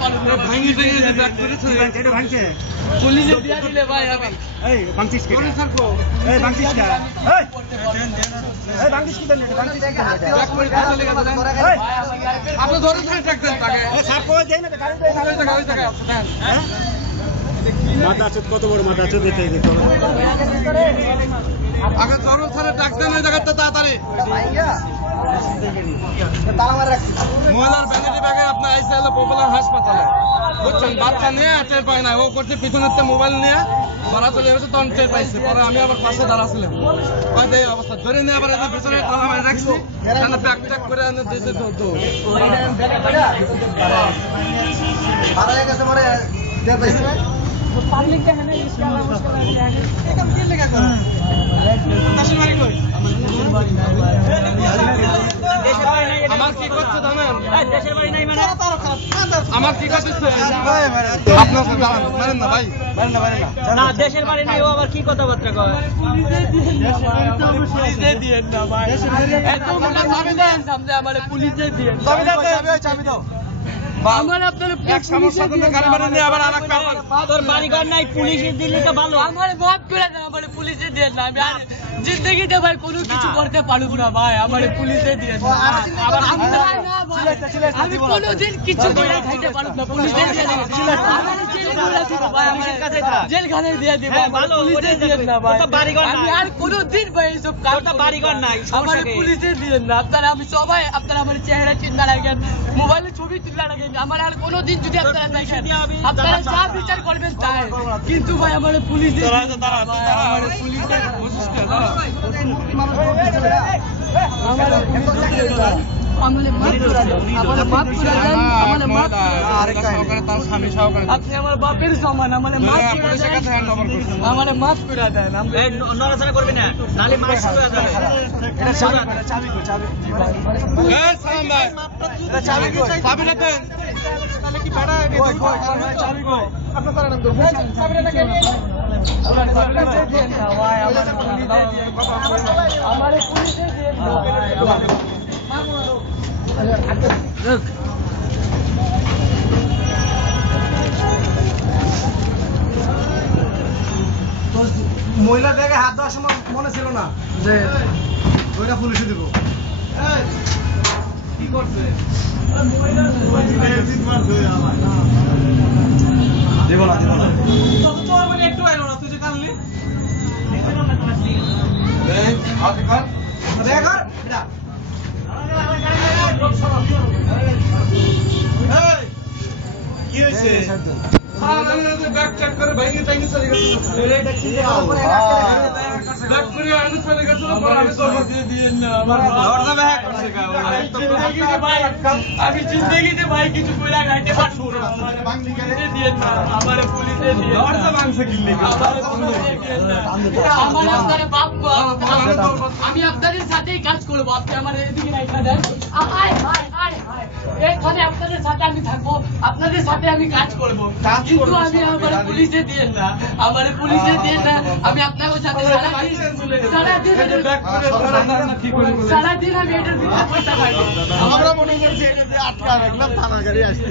পারো না ভাঙি ভেঙে যে ব্যাক করেছে এটা ভাঙছে পুলিশে দিয়া দিলে ভাই আমি এই ভাঙছিস কি পুলিশ স্যার কো এই ভাঙছিস কি এই ভাঙছিস কি দেন এটা ভাঙছিস কি ব্যাক করে চলে গেছে এই আপনি ধরে ধরে ট্র্যাক দেন তাকে এই স্যার কই দেন না গাড়ি দেন ওই জায়গা আছে দেন হ্যাঁ মাথা আছে কত বড় মাথা আছে দেখে দেখো আগে জরুর স্যার ট্র্যাক দেন ওই জায়গাতে তাড়াতাড়ি মহিলার ভ্যানিটি ব্যাগে আপনার আইসে হলো পপুলার হাসপাতালে বুঝছেন বাচ্চা নিয়ে টের পায় না ও করছে পিছনের মোবাইল নিয়ে ধরা চলে গেছে তখন টের পাইছে পরে আমি আবার পাশে দাঁড়াছিলাম হয়তো এই অবস্থা ধরে নিয়ে আবার এদের পিছনে তালা মারি রাখছি এখানে ব্যাগ ট্যাগ করে এনে দিয়েছে তো পাবলিক দেখে না ইনশাআল্লাহ এখন কি লেখা করে আমার কি করছে জানেন আমার কি করছে আপনার মারেন না ভাই না দেশের বাড়ি নাই ও আবার কি কথাবার্তা কয় পুলিশে দিয়ে না ভাই এত মোটা চাবি দেন সামনে আমারে পুলিশে দিয়ে চাবি দাও আমার আপনার এক সমস্যা তো গাড়ি বাড়ি নিয়ে আবার আরেকটা তোর বাড়িঘর নাই পুলিশে দিলে তো ভালো আমার মাফ করে দেন আমারে পুলিশে দিয়ে না আমি আর জিন্দেগিতে ভাই কোনো কিছু করতে পারবো না ভাই আমারে পুলিশে দিয়ে না আবার আমি কোনোদিন কিছু করে খাইতে পারবো না পুলিশে দিয়ে দিন আমারে জেলে বলে দিব ভাই পুলিশের কাছে থাক জেলখানায় দিয়ে দিব ভালো পুলিশে দিয়ে না ভাই তো বাড়িঘর নাই আমি আর কোনোদিন ভাই এসব কাজ তো বাড়িঘর নাই আমারে পুলিশে দিয়ে না আপনারা আমি সবাই আপনারা আমার চেহারা চিন্তা রাখেন মোবাইলে ছবি তুলে রাখেন আমার আর কোনোদিন যদি আপনারা দেখেন আপনারা যা বিচার করবেন তাই কিন্তু ভাই আমার পুলিশে আমার পুলিশে আমারে মাফ করে দেন আমারে মাফ করে দেন আমারে মাফ আরেকটা সহকারে তার স্বামী সহকারে আপনি আমার বাপের সমান আমারে মাফ করে দেন আমারে মাফ করে দেন নড়াচড়া করবে না নালে মার শুরু হয়ে যাবে এটা চাবি কই চাবি এই সালাম ভাই এটা চাবি কই চাবিটা দেন তাহলে কি ভাড়া কই চাবি কই আপনার তার নাম চাবিটা নাকি আমারে পুলিশে দিয়ে মহিলা ব্যাগে হাত দেওয়ার সময় মনে ছিল না যে ওইটা পুলিশে দিব কি করছে দেব না তোর মানে একটু আইলো না তুই যে কানলি এই হাতে কাট দেখ এটা এই কি হইছে ব্যাগ চেক করে ভাইকে টাইনি চলে গেছে ব্যাগ করে আনি চলে গেছে পরে আমি তো দিয়ে না আমার দরজা ব্যাগ করছে আমি জিন্দেগিতে ভাই কিছু কইরা খাইতে পারবো না বাংলি করে দিয়ে না আমারে পুলিশে দিয়ে দরজা ভাঙছে কিল্লি আমার আপনার বাপ আমি আপনাদের সাথেই কাজ করব আপনি আমার এদিকে রাখা দেন আয় আয় আয় আয় এখানে আপনাদের সাথে আমি থাকবো আপনাদের সাথে আমি কাজ করব কিন্তু আমি আমার পুলিশে দিয়ে না আমার পুলিশে দিয়ে না আমি আপনাদের সাথে সারাদিন আমি এটার ভিতরে পয়সা খাইবো আমরা মনে করছি এটা যে আটকা রাখলাম থানা গাড়ি আসতে